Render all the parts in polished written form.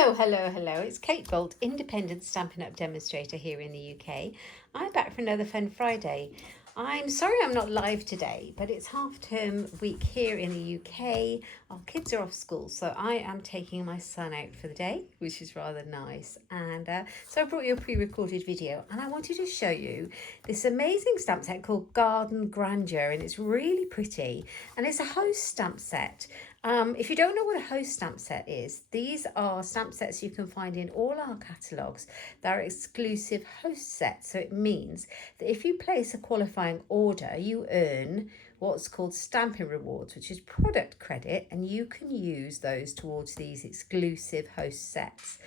Hello. It's Kate Bolt, independent Stampin' Up demonstrator here in the UK. I'm back for another Fun Friday. I'm sorry I'm not live today, but it's half term week here in the UK. Our kids are off school, so I am taking my son out for the day, which is rather nice. And so I brought you a pre-recorded video, and I wanted to show you this amazing stamp set called Garden Grandeur, and it's really pretty. And it's a host stamp set. If you don't know what a host stamp set is, these are stamp sets you can find in all our catalogues. They're exclusive host sets, so it means that if you place a qualifying order, you earn what's called Stampin' Rewards, which is product credit, and you can use those towards these exclusive host sets.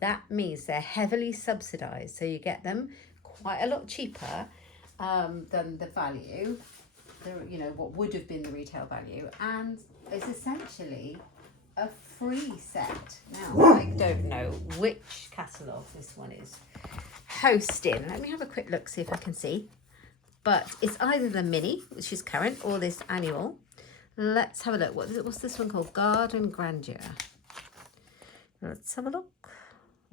That means they're heavily subsidised, so you get them quite a lot cheaper than the value, what would have been the retail value, and it's essentially a free set. Now, I don't know which catalogue this one is hosting. Let me have a quick look, see if I can see. But it's either the mini, which is current, or this annual. Let's have a look. What's this one called? Garden Grandeur. Let's have a look.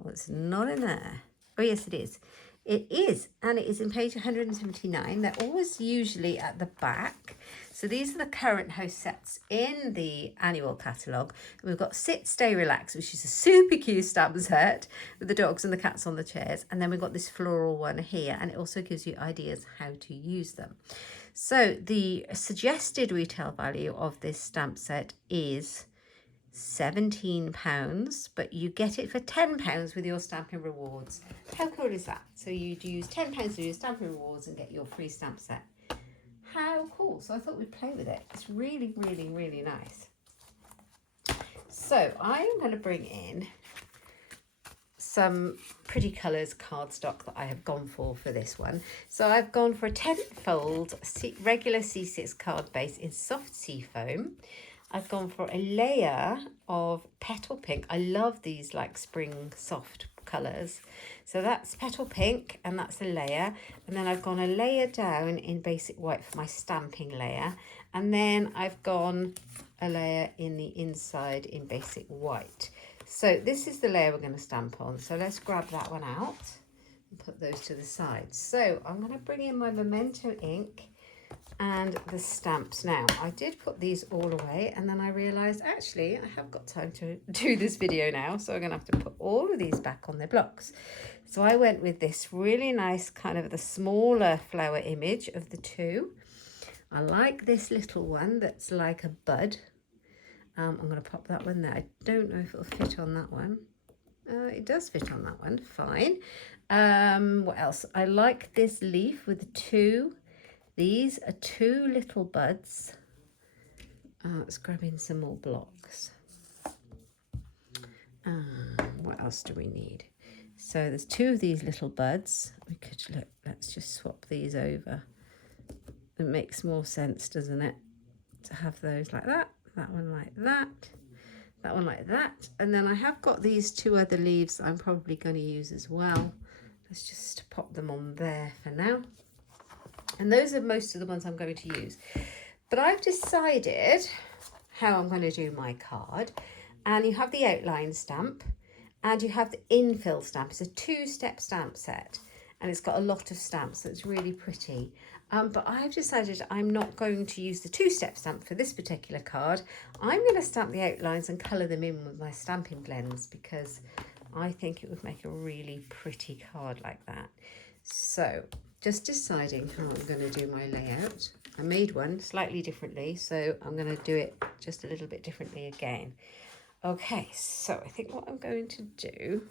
Oh, it's not in there. Oh, yes, it is. It is, and it is in page 179. They're always usually at the back. So these are the current host sets in the annual catalogue. We've got Sit, Stay, Relax, which is a super cute stamp set with the dogs and the cats on the chairs. And then we've got this floral one here, and it also gives you ideas how to use them. So the suggested retail value of this stamp set is £17, but you get it for £10 with your Stampin' Rewards. How cool is that? So you'd use £10 with your Stampin' Rewards and get your free stamp set. How cool. So I thought we'd play with it. It's really nice. So I'm going to bring in some pretty colours cardstock that I have gone for this one. So I've gone for a 10-fold regular C6 card base in soft seafoam. I've gone for a layer of petal pink. I love these like spring soft colours. So that's petal pink, and that's a layer. And then I've gone a layer down in basic white for my stamping layer. And then I've gone a layer in the inside in basic white. So this is the layer we're going to stamp on. So let's grab that one out and put those to the side. So I'm going to bring in my Memento ink and the stamps. Now, I did put these all away, and then I realised actually I have got time to do this video now, so I'm going to have to put all of these back on their blocks. So I went with this really nice kind of the smaller flower image of the two. I like this little one that's like a bud. I'm going to pop that one there. I don't know if it'll fit on that one. It does fit on that one, fine. What else? I like this leaf with the two. These are two little buds. Let's grab in some more blocks. What else do we need? So there's two of these little buds. We could look, let's just swap these over. It makes more sense, doesn't it? To have those like that, that one like that, that one like that. And then I have got these two other leaves I'm probably going to use as well. Let's just pop them on there for now. And those are most of the ones I'm going to use. But I've decided how I'm going to do my card. And you have the outline stamp and you have the infill stamp. It's a two-step stamp set. And it's got a lot of stamps, so it's really pretty. But I've decided I'm not going to use the two-step stamp for this particular card. I'm going to stamp the outlines and colour them in with my stamping blends, because I think it would make a really pretty card like that. So just deciding how I'm going to do my layout. I made one slightly differently, so I'm going to do it just a little bit differently again. Okay, so I think what I'm going to do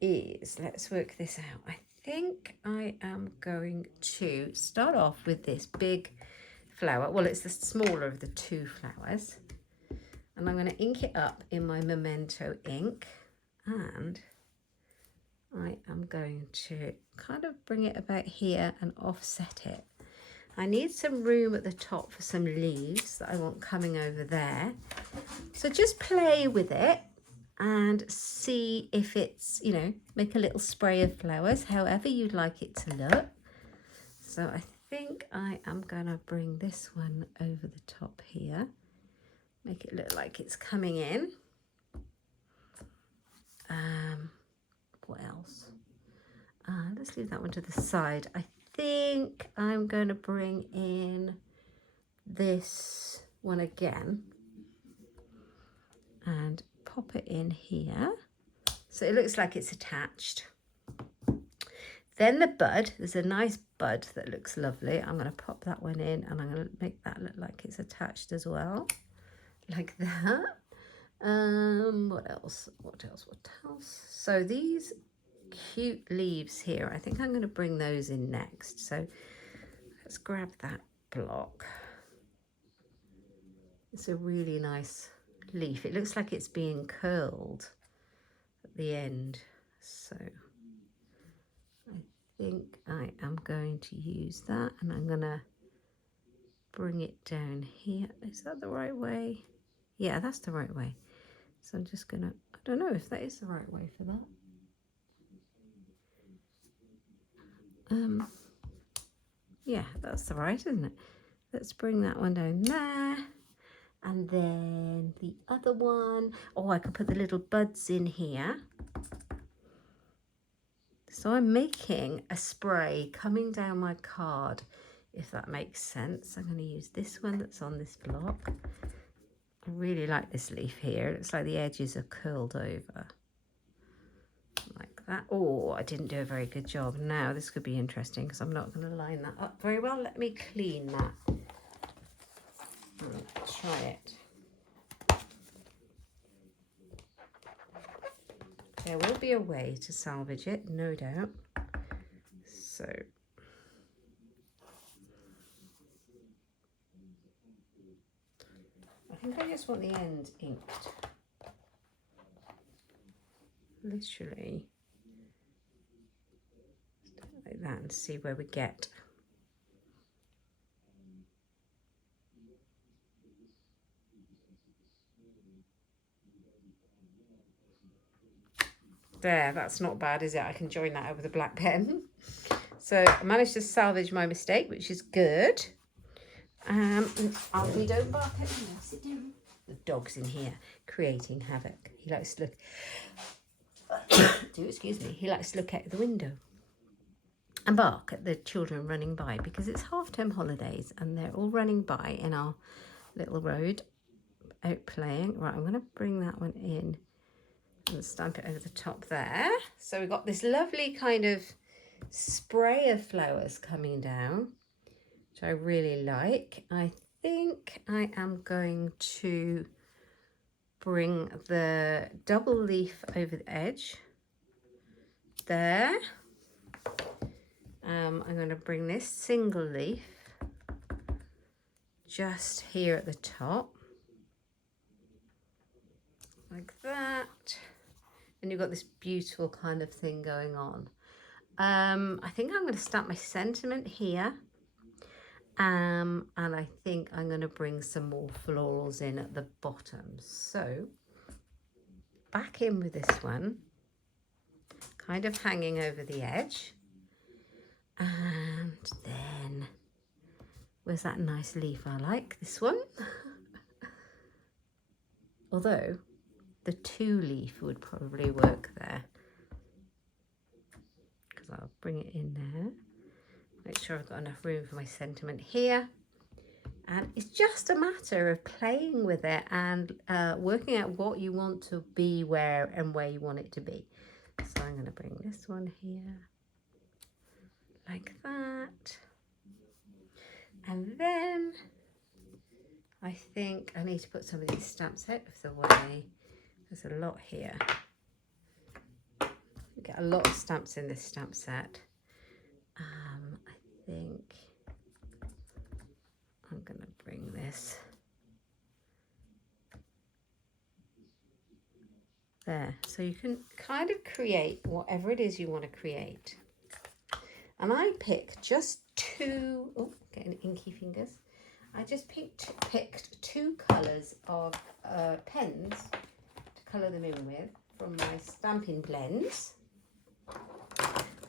is, let's work this out. I think I am going to start off with this big flower. Well, it's the smaller of the two flowers. And I'm going to ink it up in my Memento ink, and I am going to kind of bring it about here and offset it. I need some room at the top for some leaves that I want coming over there. So just play with it and see if it's, make a little spray of flowers, however you'd like it to look. So I think I am going to bring this one over the top here. Make it look like it's coming in. What else? Let's leave that one to the side. I think I'm going to bring in this one again and pop it in here. So it looks like it's attached. Then the bud, there's a nice bud that looks lovely. I'm going to pop that one in and I'm going to make that look like it's attached as well. Like that. What else? What else? What else? So these cute leaves here, I think I'm going to bring those in next. So let's grab that block. It's a really nice leaf. It looks like it's being curled at the end. So I think I am going to use that and I'm going to bring it down here. Is that the right way? Yeah, that's the right way. So I'm just going to, I don't know if that is the right way for that. Yeah, that's the right, isn't it? Let's bring that one down there. And then the other one, oh, I could put the little buds in here. So I'm making a spray coming down my card, if that makes sense. I'm going to use this one that's on this block. I really like this leaf here. It looks like the edges are curled over. Like that. Oh, I didn't do a very good job. Now this could be interesting because I'm not going to line that up very well. Let me clean that. Try it. There will be a way to salvage it, no doubt. So I think I just want the end inked. Literally like that and see where we get. There, that's not bad, is it? I can join that over the black pen. So I managed to salvage my mistake, which is good. Alfie, don't bark at me. Sit down. The dog's in here creating havoc. He likes to look. Excuse me. He likes to look out the window and bark at the children running by because it's half-term holidays and they're all running by in our little road out playing. Right, I'm going to bring that one in and stamp it over the top there. So we've got this lovely kind of spray of flowers coming down, which I really like. I think I am going to bring the double leaf over the edge there. I'm going to bring this single leaf just here at the top, like that. And you've got this beautiful kind of thing going on. I think I'm going to start my sentiment here. And I think I'm going to bring some more florals in at the bottom. So back in with this one, kind of hanging over the edge. And then, where's that nice leaf I like? This one. Although the 2-leaf would probably work there. Because I'll bring it in there. Make sure I've got enough room for my sentiment here. And it's just a matter of playing with it and working out what you want to be where you want it to be. So I'm going to bring this one here. Like that. And then I think I need to put some of these stamps out of the way. There's a lot here. You get a lot of stamps in this stamp set. I think I'm going to bring this there. So you can kind of create whatever it is you want to create. And I pick just 2, oh, getting inky fingers. I just picked 2 colours of pens to colour them in with from my Stampin' Blends.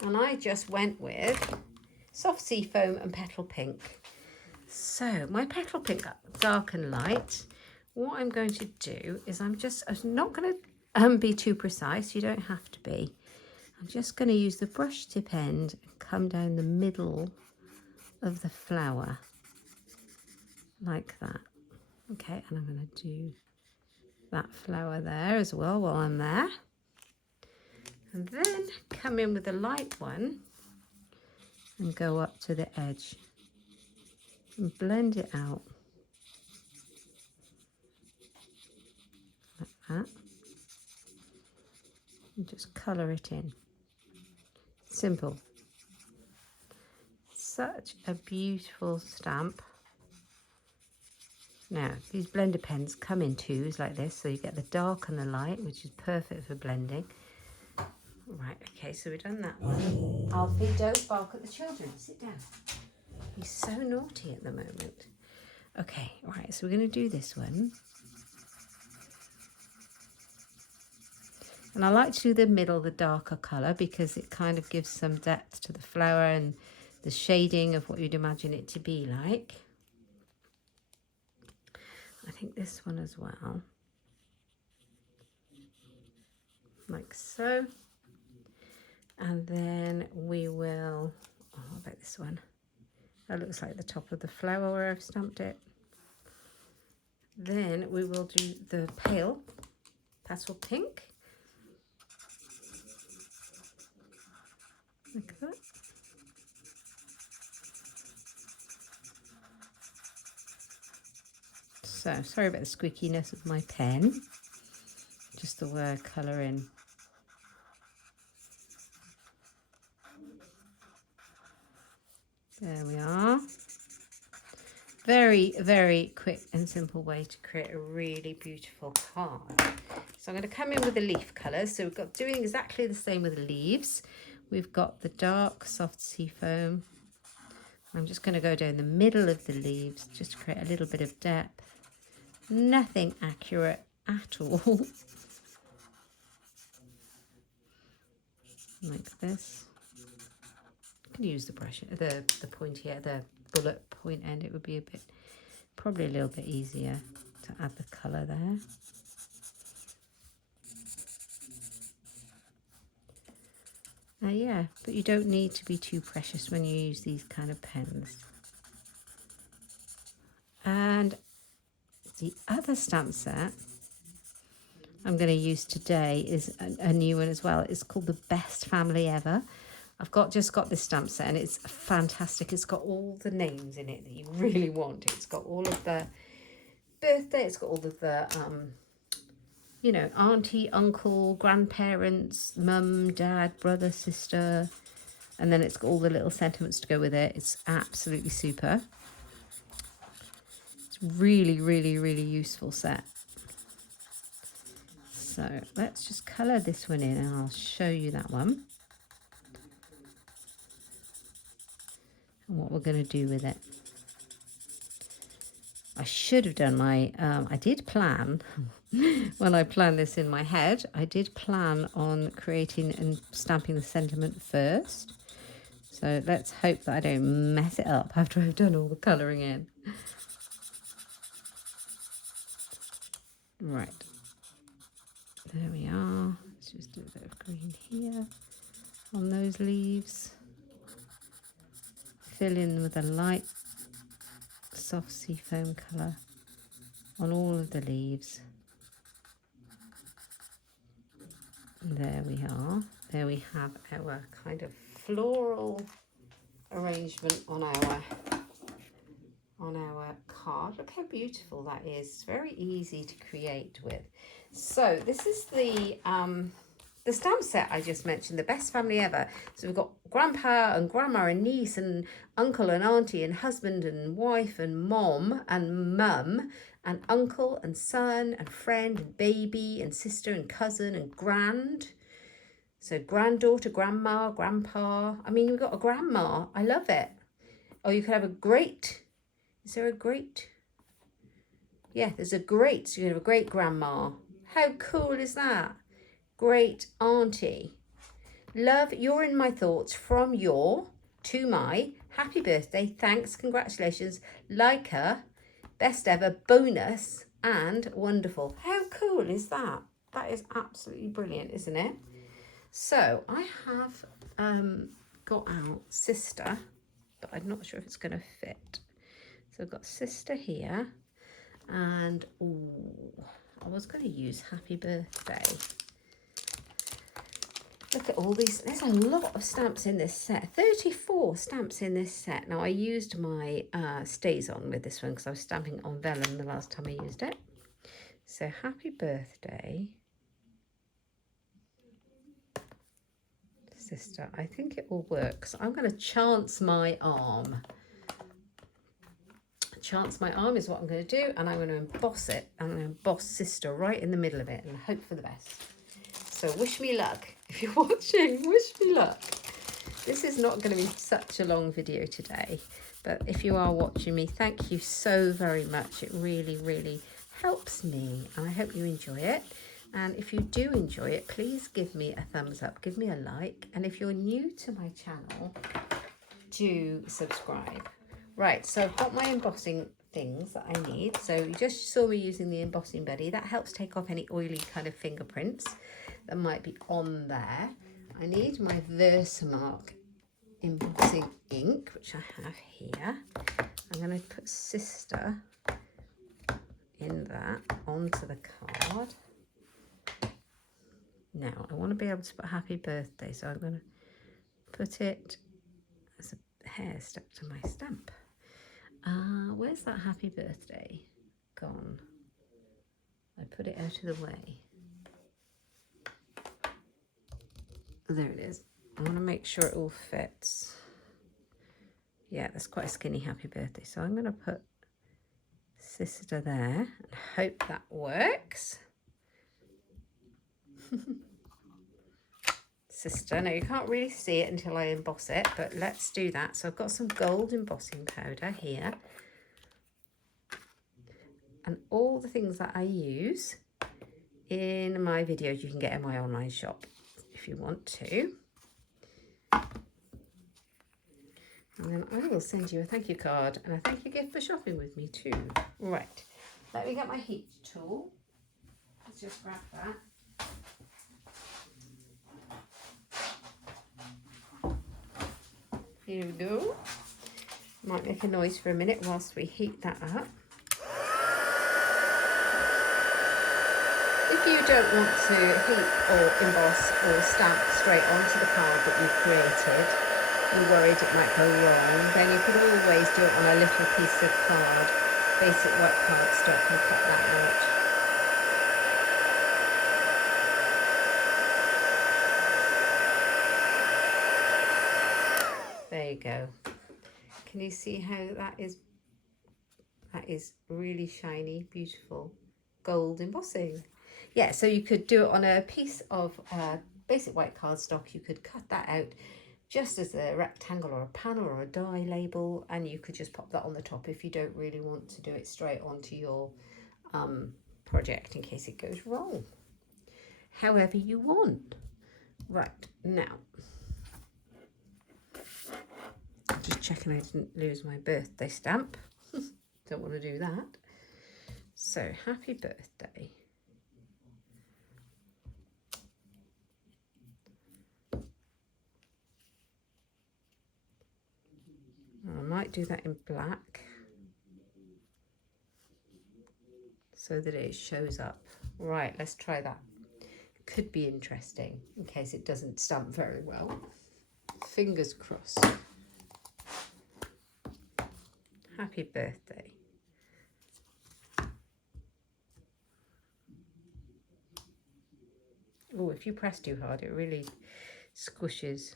And I just went with Soft Sea Foam and Petal Pink. So my Petal Pink, dark and light. What I'm going to do is I'm not going to be too precise. You don't have to be. I'm just going to use the brush tip end and come down the middle of the flower like that. Okay, and I'm going to do that flower there as well while I'm there. And then come in with a light one and go up to the edge and blend it out like that. And just colour it in. Simple. Such a beautiful stamp. Now, these blender pens come in twos like this, so you get the dark and the light, which is perfect for blending. Right, okay, so we've done that one. Alfie, don't bark at the children. Sit down. He's so naughty at the moment. Okay, right, so we're going to do this one. And I like to do the middle, the darker colour, because it kind of gives some depth to the flower and the shading of what you'd imagine it to be like. I think this one as well. Like so. And then we will, oh, what about this one? That looks like the top of the flower where I've stamped it. Then we will do the pale pastel pink. Like that. So, sorry about the squeakiness of my pen. Just the way I colour in. There we are. Very, very quick and simple way to create a really beautiful card. So I'm going to come in with the leaf colours. So we've got doing exactly the same with the leaves. We've got the dark soft seafoam. I'm just going to go down the middle of the leaves just to create a little bit of depth. Nothing accurate at all. Like this. I can use the brush, the pointy, the bullet point end. It would be a bit, probably a little bit easier to add the colour there. Yeah, but you don't need to be too precious when you use these kind of pens. And the other stamp set I'm going to use today is a new one as well. It's called the Best Family Ever. I've just got this stamp set and it's fantastic. It's got all the names in it that you really want. It's got all of the birthday. It's got all of the, you know, auntie, uncle, grandparents, mum, dad, brother, sister. And then it's got all the little sentiments to go with it. It's absolutely super. It's really, really, really useful set. So let's just colour this one in and I'll show you that one. And what we're going to do with it. I should have done my, I did plan, when I planned this in my head, I did plan on creating and stamping the sentiment first. So let's hope that I don't mess it up after I've done all the colouring in. Right. There we are. Let's just do a bit of green here on those leaves. Fill in with a light soft seafoam colour on all of the leaves. And there we are. There we have our kind of floral arrangement on our card. Look how beautiful that is. It's very easy to create with. So this is the stamp set I just mentioned, the Best Family Ever. So we've got grandpa and grandma and niece and uncle and auntie and husband and wife and mom and mum and uncle and son and friend and baby and sister and cousin and grand. So granddaughter, grandma, grandpa. I mean, we've got a grandma. I love it. Or you could have a great. Is there a great? Yeah, there's a great. So you can have a great grandma. How cool is that? Great auntie. Love, you're in my thoughts from your to my. Happy birthday, thanks, congratulations, like her, best ever, bonus, and wonderful. How cool is that? That is absolutely brilliant, isn't it? So I have got out Sister, but I'm not sure if it's going to fit. So I've got Sister here, and I was going to use Happy Birthday. Look at all these. There's a lot of stamps in this set. 34 stamps in this set. Now I used my Stays On with this one because I was stamping on vellum the last time I used it. So Happy Birthday, Sister. I think it will work. So I'm going to chance my arm. Chance my arm is what I'm going to do, and I'm going to emboss it. I'm going to emboss Sister right in the middle of it and hope for the best. So wish me luck. If you're watching, wish me luck. This is not going to be such a long video today, but if you are watching me, thank you so very much. It really, really helps me, and I hope you enjoy it. And if you do enjoy it, please give me a thumbs up, give me a like, and if you're new to my channel, do subscribe. Right, so I've got my embossing things that I need. So you just saw me using the embossing buddy. That helps take off any oily kind of fingerprints that might be on there. I need my Versamark embossing ink, which I have here. I'm going to put Sister in that onto the card. Now I want to be able to put Happy Birthday, so I'm going to put it as a hair stuck to my stamp. Where's that Happy Birthday gone? I put it out of the way. There it is. I want to make sure it all fits. Yeah, that's quite a skinny Happy Birthday. So I'm going to put Sister there and hope that works. Sister. Now you can't really see it until I emboss it, but let's do that. So I've got some gold embossing powder here. And all the things that I use in my videos you can get in my online shop if you want to. And then I will send you a thank you card and a thank you gift for shopping with me too. Right, let me get my heat tool. Let's just grab that. Here we go. Might make a noise for a minute whilst we heat that up. If you don't want to heat or emboss or stamp straight onto the card that you've created, you're worried it might go wrong, then you could always do it on a little piece of card, basic white cardstock, and cut that out. There you go. Can you see how that is? That is really shiny, beautiful gold embossing. Yeah, so you could do it on a piece of basic white cardstock. You could cut that out just as a rectangle or a panel or a die label, and you could just pop that on the top if you don't really want to do it straight onto your project in case it goes wrong. However you want. Right, now, just checking I didn't lose my birthday stamp. Don't want to do that. So, Happy Birthday. I might do that in black so that it shows up. Right, let's try that. Could be interesting in case it doesn't stamp very well. Fingers crossed. Happy Birthday. Oh, if you press too hard, it really squishes.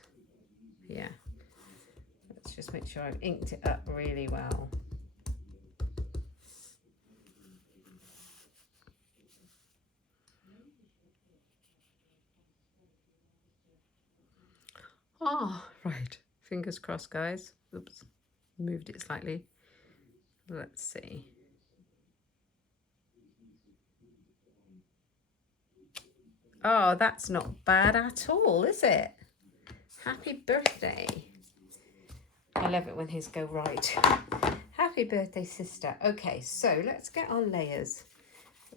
Yeah. Let's just make sure I've inked it up really well. Oh, right. Fingers crossed, guys. Oops, moved it slightly. Let's see. Oh, that's not bad at all, is it? Happy birthday. I love it when his go right. Happy birthday, Sister. Okay, so let's get our layers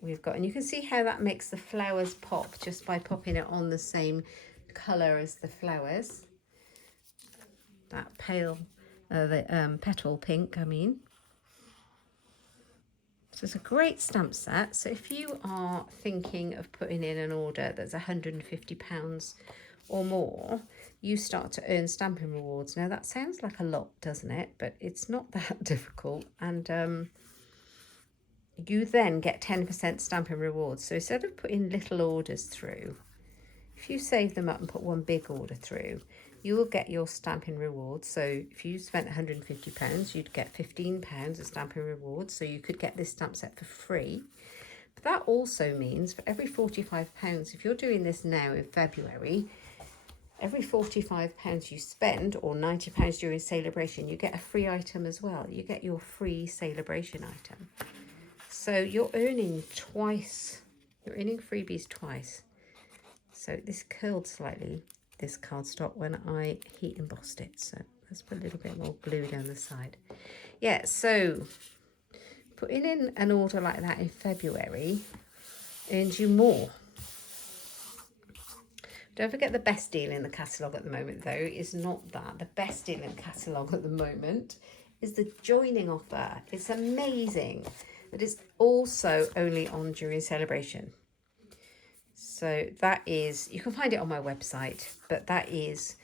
we've got, and you can see how that makes the flowers pop just by popping it on the same colour as the flowers. That pale, the petal pink, I mean. So it's a great stamp set. So if you are thinking of putting in an order that's £150 or more, you start to earn stamping rewards. Now that sounds like a lot, doesn't it? But it's not that difficult. And you then get 10% stamping rewards. So instead of putting little orders through, if you save them up and put one big order through, you will get your stamping rewards. So if you spent £150, you'd get £15 of stamping rewards. So you could get this stamp set for free. But that also means for every £45, if you're doing this now in February, every £45 you spend, or £90 during celebration, you get a free item as well. You get your free celebration item. So you're earning twice. You're earning freebies twice. So this curled slightly, this cardstock, when I heat embossed it. So let's put a little bit more glue down the side. Yeah, so putting in an order like that in February earns you more. Don't forget the best deal in the catalogue at the moment, though, is not that. The best deal in the catalogue at the moment is the joining offer. It's amazing, but it's also only on during celebration. So that is, you can find it on my website, but that is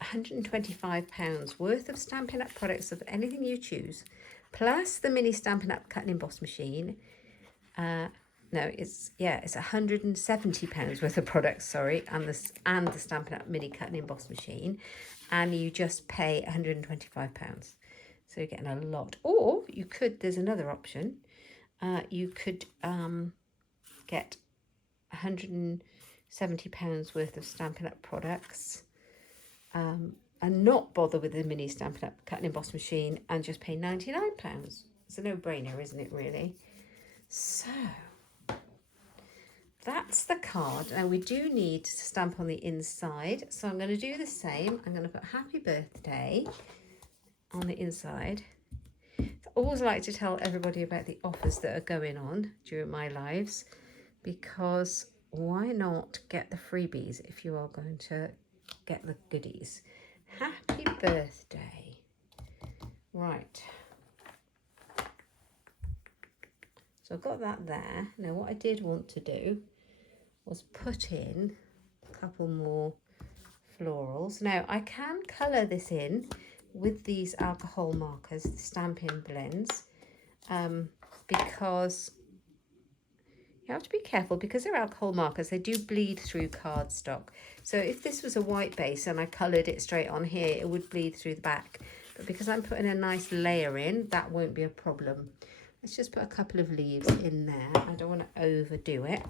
£125 worth of Stampin' Up products of anything you choose, plus the mini Stampin' Up cut and emboss machine. No, it's £170 worth of products, sorry, and the Stampin' Up mini cut and emboss machine, and you just pay £125. So you're getting a lot. Or you could, there's another option. You could get £170 worth of Stampin' Up products and not bother with the mini Stampin' Up cut and emboss machine and just pay £99. It's a no-brainer, isn't it, really? So that's the card. Now we do need to stamp on the inside, so I'm going to do the same. I'm going to put happy birthday on the inside. I always like to tell everybody about the offers that are going on during my lives, because why not get the freebies if you are going to get the goodies? Happy birthday. Right. So I've got that there. Now what I did want to do was put in a couple more florals. Now I can colour this in with these alcohol markers, the Stampin' blends, because you have to be careful, because they're alcohol markers, they do bleed through cardstock. So if this was a white base and I coloured it straight on here, it would bleed through the back. But because I'm putting a nice layer in, that won't be a problem. Let's just put a couple of leaves in there. I don't want to overdo it.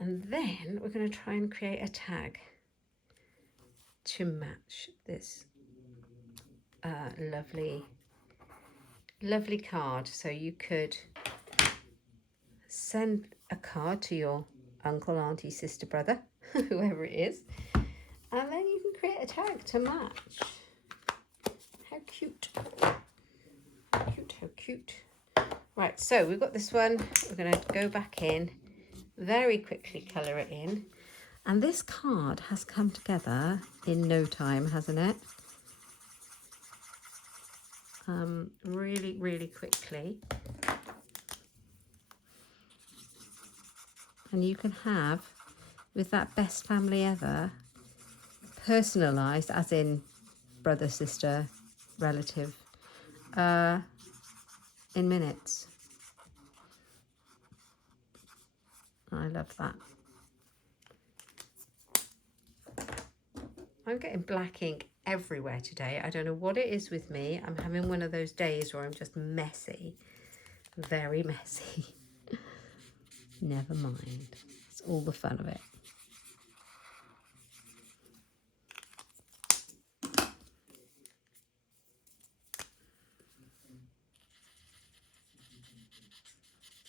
And then we're going to try and create a tag to match this lovely card. So you could send a card to your uncle, auntie, sister, brother, whoever it is, and then you can create a tag to match. How cute. How cute. Right, so we've got this one. We're going to go back in, very quickly colour it in. And this card has come together in no time, hasn't it? Really, really quickly. And you can have, with that best family ever, personalised, as in brother, sister, relative, in minutes. I love that. I'm getting black ink everywhere today. I don't know what it is with me. I'm having one of those days where I'm just messy, very messy. Never mind. It's all the fun of it.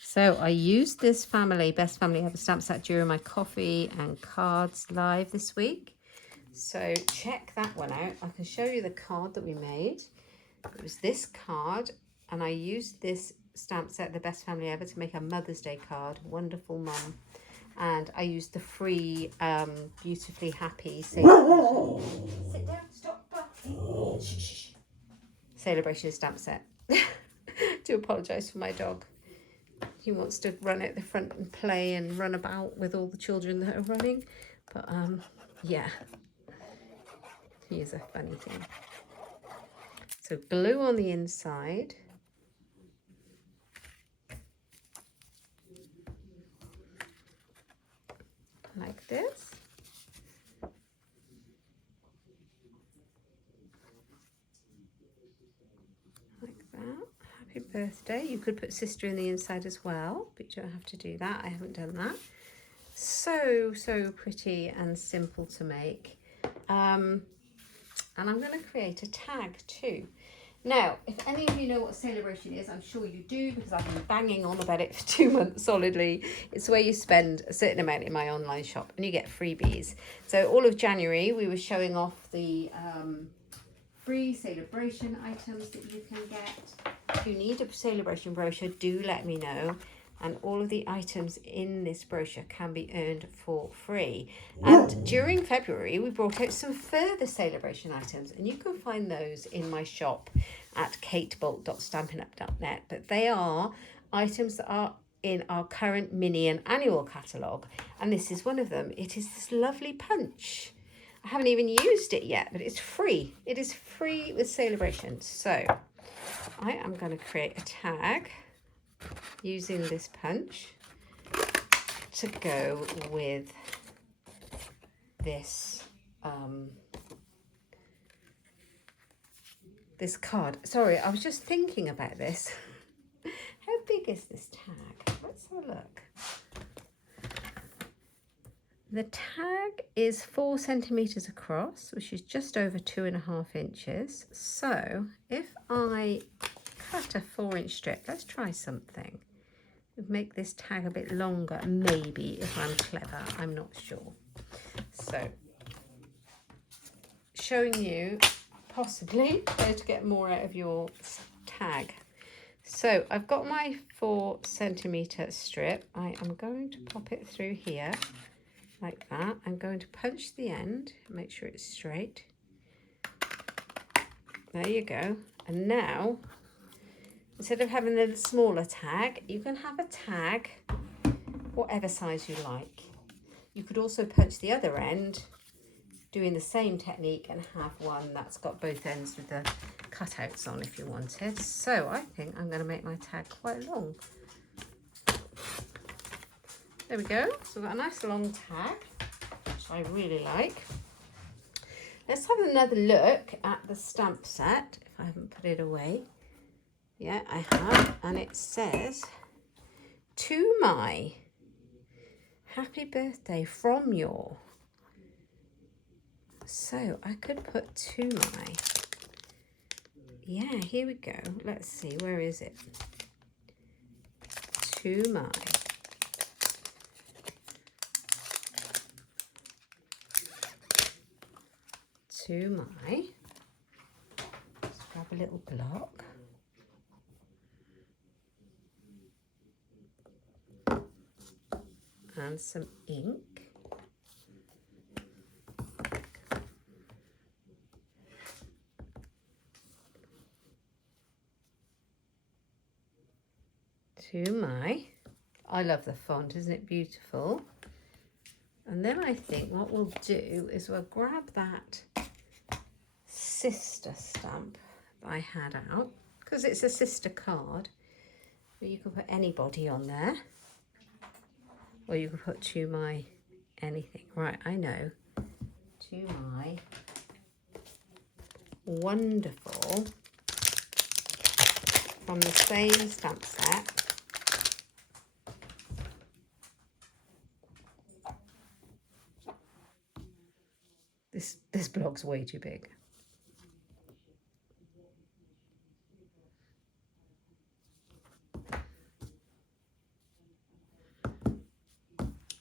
So I used this best family ever stamp set during my coffee and cards live this week. So check that one out. I can show you the card that we made. It was this card, and I used this stamp set, The Best Family Ever, to make a Mother's Day card. Wonderful mum. And I used the free Beautifully Happy Celebration. Sit down, stop barking. Celebration stamp set. Do apologise for my dog. He wants to run at the front and play and run about with all the children that are running. But yeah, he is a funny thing. So glue on the inside. Like this. Like that. Happy birthday. You could put sister in the inside as well, but you don't have to do that. I haven't done that. So pretty and simple to make. And I'm going to create a tag too. Now, if any of you know what Celebration is, I'm sure you do, because I've been banging on about it for 2 months solidly. It's where you spend a certain amount in my online shop and you get freebies. So all of January, we were showing off the free Celebration items that you can get. If you need a Celebration brochure, do let me know. And all of the items in this brochure can be earned for free. And during February, we brought out some further Celebration items, and you can find those in my shop at katebolt.stampinup.net. But they are items that are in our current mini and annual catalogue, and this is one of them. It is this lovely punch. I haven't even used it yet, but it's free. It is free with Celebration. So I am going to create a tag using this punch to go with this this card. Sorry, I was just thinking about this. How big is this tag? Let's have a look. The tag is 4 centimeters across, which is just over 2.5 inches. So if I cut a 4-inch strip, let's try something. Make this tag a bit longer, maybe, if I'm clever. I'm not sure. So showing you possibly how to get more out of your tag. So I've got my 4 centimeter strip. I am going to pop it through here like that. I'm going to punch the end, make sure it's straight. There you go. And now, instead of having the smaller tag, you can have a tag whatever size you like. You could also punch the other end doing the same technique and have one that's got both ends with the cutouts on if you wanted. So I think I'm going to make my tag quite long. There we go. So I've got a nice long tag, which I really like. Let's have another look at the stamp set, if I haven't put it away. Yeah, I have. And it says, "To my happy birthday from your." So I could put "to my." Yeah, here we go. Let's see, where is it? "To my." "To my." Let's grab a little block. And some ink. "To my." I love the font, isn't it beautiful? And then I think what we'll do is we'll grab that sister stamp that I had out, because it's a sister card, but you can put anybody on there, or you could put "to my" anything. Right, I know. "To my wonderful," from the same stamp set. This block's way too big.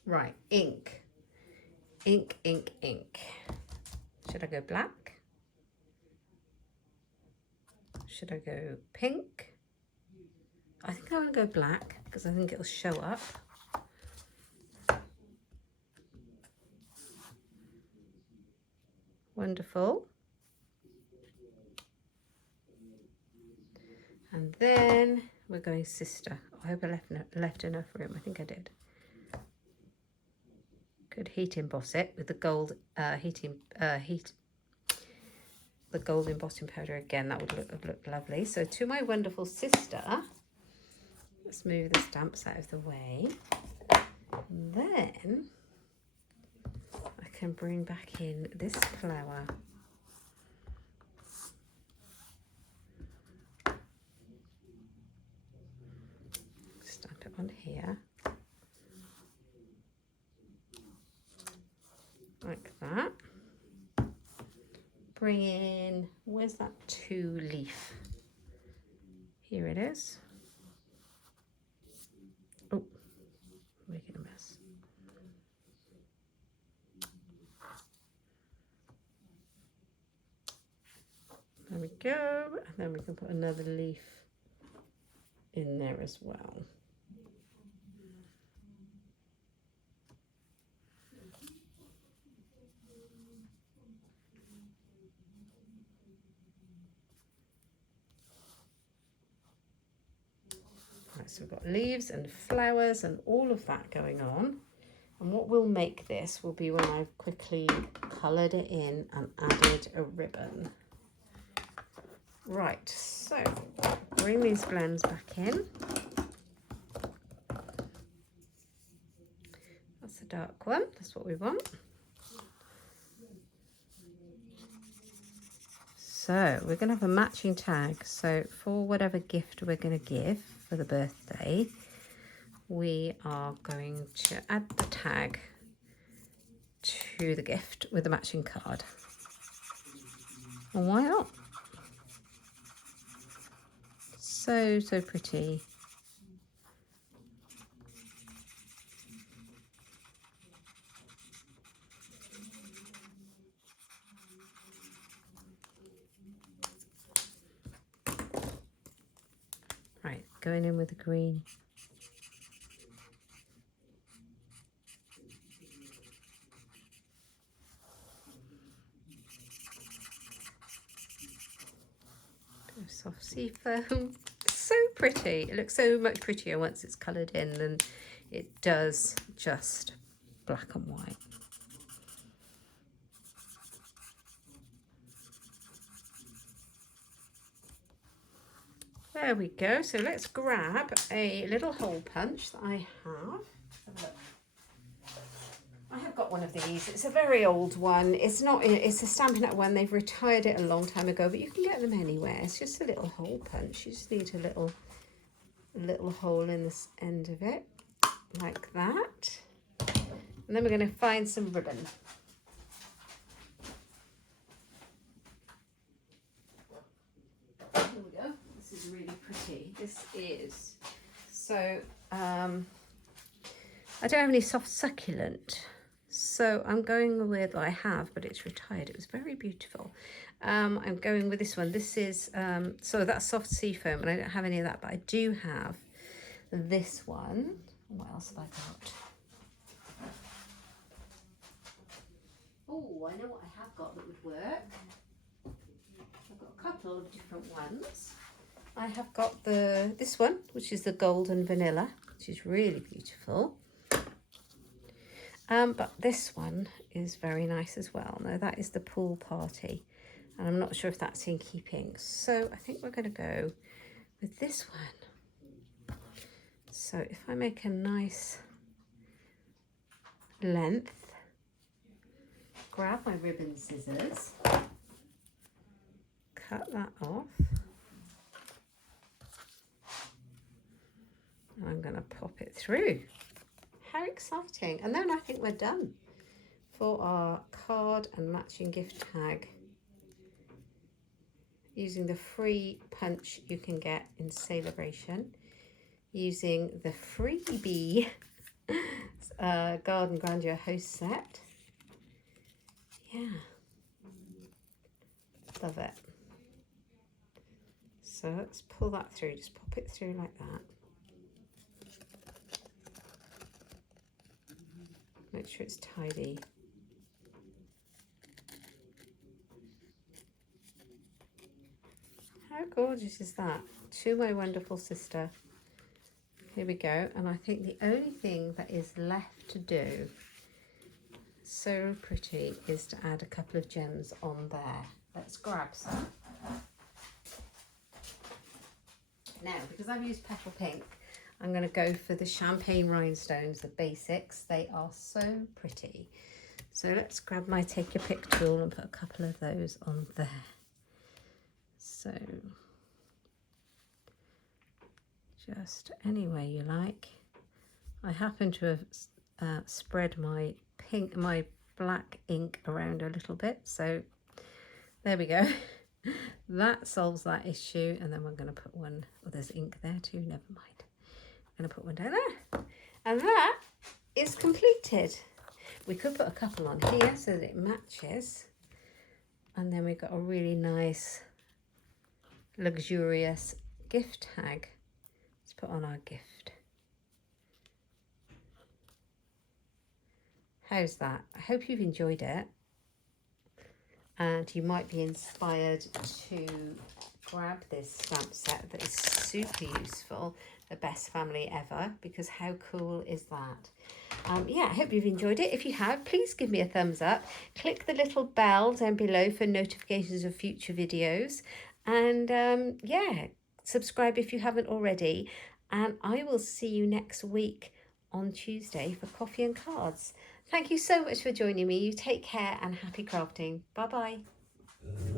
Right, ink. Ink, ink, ink. Should I go black? Should I go pink? I think think I want to go black because I think it'll show up. Wonderful. And then we're going sister. I hope I left enough room. I think I did. Could heat emboss it with the gold the gold embossing powder again. That would look lovely. So to my wonderful sister, let's move the stamps out of the way. And then I can bring back in this flower. Stamp it on here. Like that. Bring in, where's that 2 leaf? Here it is. Oh, making a mess. There we go. And then we can put another leaf in there as well. So we've got leaves and flowers and all of that going on. And what will make this will be when I've quickly coloured it in and added a ribbon. Right, so bring these blends back in. That's a dark one, that's what we want. So we're going to have a matching tag. So for whatever gift we're going to give for the birthday, we are going to add the tag to the gift with the matching card. And why not? So pretty. Right, going in with the green. Bit of soft sea foam. So pretty. It looks so much prettier once it's coloured in than it does just black and white. There we go. So let's grab a little hole punch that I have. I have got one of these. It's a very old one. It's a Stampin' Up one. They've retired it a long time ago, but you can get them anywhere. It's just a little hole punch. You just need a little hole in this end of it, like that. And then we're going to find some ribbon. Here we go. This is really pretty. This is so. I don't have any soft succulent. So I'm going with, I have, but it's retired. It was very beautiful. I'm going with this one. This is, so that's soft sea foam, and I don't have any of that, but I do have this one. What else have I got? Oh, I know what I have got that would work. I've got a couple of different ones. I have got this one, which is the golden vanilla, which is really beautiful. But this one is very nice as well. Now that is the pool party, and I'm not sure if that's in keeping. So I think we're going to go with this one. So if I make a nice length, grab my ribbon scissors, cut that off, and I'm going to pop it through. How exciting. And then I think we're done for our card and matching gift tag, using the free punch you can get in Celebration, using the freebie Garden Grandeur host set. Yeah, love it. So let's pull that through, just pop it through like that. sure it's tidy. How gorgeous is that? To my wonderful sister. Here we go. And I think the only thing that is left to do, so pretty, is to add a couple of gems on there. Let's grab some. Now, because I've used Petal Pink, I'm going to go for the champagne rhinestones, the basics. They are so pretty. So let's grab my take your pick tool and put a couple of those on there. So just any way you like. I happen to have spread my black ink around a little bit, so there we go. That solves that issue. And then we're going to put one, oh, there's ink there too, never mind. I'm going to put one down there, and that is completed. We could put a couple on here so that it matches, and then we've got a really nice luxurious gift tag. Let's put on our gift. How's that? I hope you've enjoyed it, and you might be inspired to grab this stamp set that is super useful, the best family ever, because how cool is that? Yeah, I hope you've enjoyed it. If you have, please give me a thumbs up. Click the little bell down below for notifications of future videos, and yeah, subscribe if you haven't already, and I will see you next week on Tuesday for coffee and cards. Thank you so much for joining me. You take care and happy crafting. Bye bye.